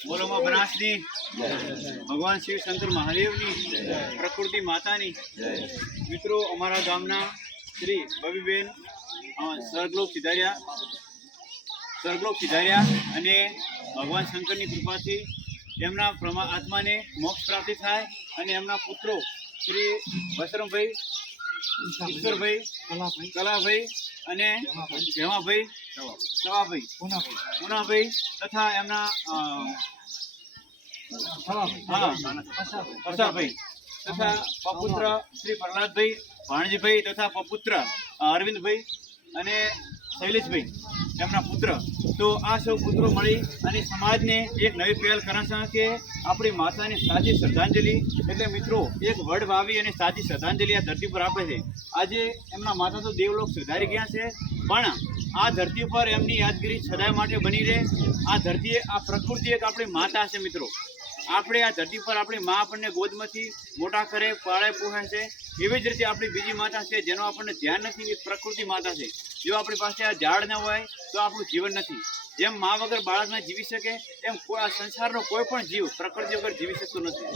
બોલોમાં બનાસની. ભગવાન શિવ શંકર મહાદેવની, પ્રકૃતિ માતાની. મિત્રો, અમારા ગામના શ્રી બબીબેન સ્વર્ગલોક સિધાર્યા સ્વર્ગલોક સિધાર્યા અને ભગવાન શંકરની કૃપાથી એમના આત્માને મોક્ષ પ્રાપ્તિ થાય અને એમના પુત્રો શ્રી બસરમભાઈ ઈશ્વરભાઈ કલાભાઈ. અને જેમાભાઈ. સવાભાઈ પુનાભાઈ. તથા એમના અ, તથા પપુત્ર શ્રી પ્રહલાદભાઈ ભાણજીભાઈ તથા પપુત્ર અરવિંદભાઈ અને શૈલેષભાઈ. એમના પુત્ર. તો આ સૌ પુત્રો મળી અને સમાજને એક નવી પહેલ કરે છે કે આપણી માતાની સાચી શ્રદ્ધાંજલિ. એટલે મિત્રો, એક વડ વાવી અને સાચી શ્રદ્ધાંજલિ આ ધરતી પર આપે છે. આજે એમના માતા તો દેવલોક સુધારી ગયા છે, પણ આ ધરતી પર એમની યાદગીરી સદાય માટે બની રહે. આ ધરતી આ પ્રકૃતિ એક આપણી માતા છે મિત્રો. આપણે આ ધરતી પર આપણી મા આપણને ગોદમાંથી મોટા કરે, પાળે, પોહે છે. એવી જ રીતે આપણી બીજી માતા છે, જેનો આપણને ધ્યાન નથી, એ પ્રકૃતિ માતા છે. જો આપણી પાસે આ ઝાડ ન હોય, તો આપણું જીવન નથી. જેમ મા વગર બાળક જીવી શકે એમ આ સંસારનો કોઈ પણ જીવ પ્રકૃતિ વગર જીવી શકતો નથી.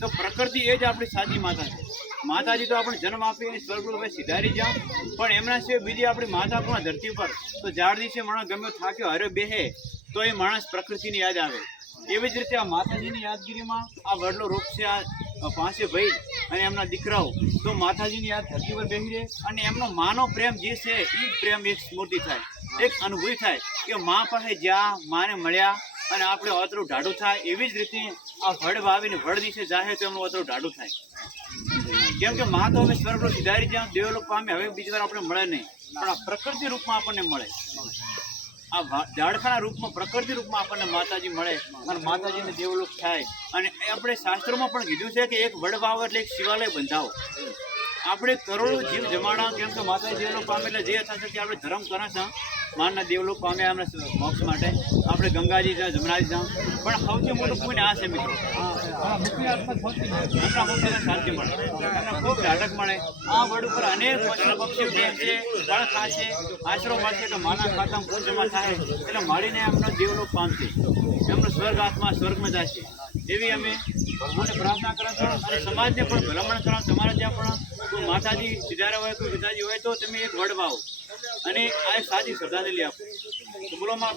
તો પ્રકૃતિ એ જ આપણી સાચી માતા છે. માતાજી તો આપણે જન્મ આપી અને સ્વર્ગલોક સિધારી જાઓ પણ એમના સિવાય બીજી આપણી માતા પણ ધરતી પર તો ઝાડ દિવસે માણસ ગમ્યો, થાક્યો, હરે બેહે, તો એ માણસ પ્રકૃતિની યાદ આવે. એવી જ રીતે આ માતાજીની યાદગીરીમાં આ વડલો રૂપ છે, આ પાંચે ભાઈ અને એમના દીકરાઓ. તો માતાજીની યાદ ધરતી પર બેસી રહે અને એમનો માનો પ્રેમ જે છે એ પ્રેમ એક સ્મૃતિ થાય. એક અનુભૂતિ થાય કે મા પાસે જ્યાં માને મળ્યા અને આપણે અતરું ઢાઢું થાય, એવી જ રીતે આ વડ વાવીને વડ દિવસે જાહે તો એમનું અતરું ઢાઢું થાય. કેમ કે મા તો હવે સ્વર્ગલો સિધારી જ્યાં દેવલોક પામે, હવે બીજી વાર આપણે મળે નહીં. પણ આ પ્રકૃતિ રૂપમાં આપણને મળે. આ ઝાડખાના રૂપમાં, પ્રકૃતિ રૂપમાં આપણને માતાજી મળે. અને માતાજીને દેવલોક થાય. અને આપણે શાસ્ત્રોમાં પણ કીધું છે કે એક વડવાવ એટલે એક શિવાલય બંધાવો. આપણે કરોડો જીવ જમાડા કેમ કે માતાજી દેવલોક પામે જે યથાશક્તિ આપણે ધર્મ કરે છે. માનના દેવલોક પામે અમને મોક્ષ માટે. આપણે ગંગાજી છે જમનાજી જાઉં. પણ સૌથી મોટું પુણ્ય આ છે, મિત્રો. શાંતિ મળે. એમને ખૂબ ઝાટક મળે. આ વડ ઉપર અનેક પશુ પક્ષી છે, ફળ ખાશે આશરો મળશે તો માના ખાતા પૂન જમા થાય. એટલે મળીને એમનો દેવલોક પામશે. એમનો સ્વર્ગ આત્મા સ્વર્ગમાં જશે. એવી અમે ભગવાનને પ્રાર્થના કરો છો અને સમાજને પણ ભલામણ કરો, તમારા ત્યાં પણ માતાજી સિધારા હોય, કોઈ પિતાજી હોય, તો તમે એક વડ વાવો અને આ સાચી શ્રદ્ધાંજલિ આપો. બોલો માં